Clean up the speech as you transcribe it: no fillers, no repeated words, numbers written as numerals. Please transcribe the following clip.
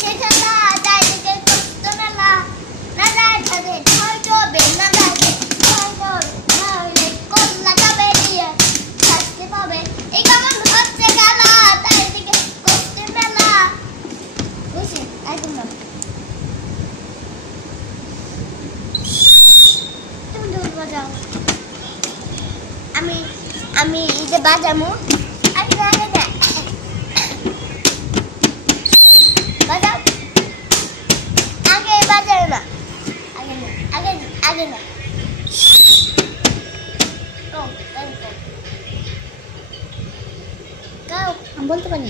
সেখানে চারিদিকে কষ্ট মেলা না যায় তাদের হয়তো বেনা যাবে হয়তো হইলে কল্লা যাবে দিয়ে শাস্তি পাবে এই কেমন হচ্ছে খেলা চারিদিকে কষ্ট মেলা বুঝছি একদম না তুমি ঢোল বাজাও আমি ইতে বাজামু আগে আগে না বাজাও আগে বাজাও না আগে না আগে না গাও আমি বলতে পারি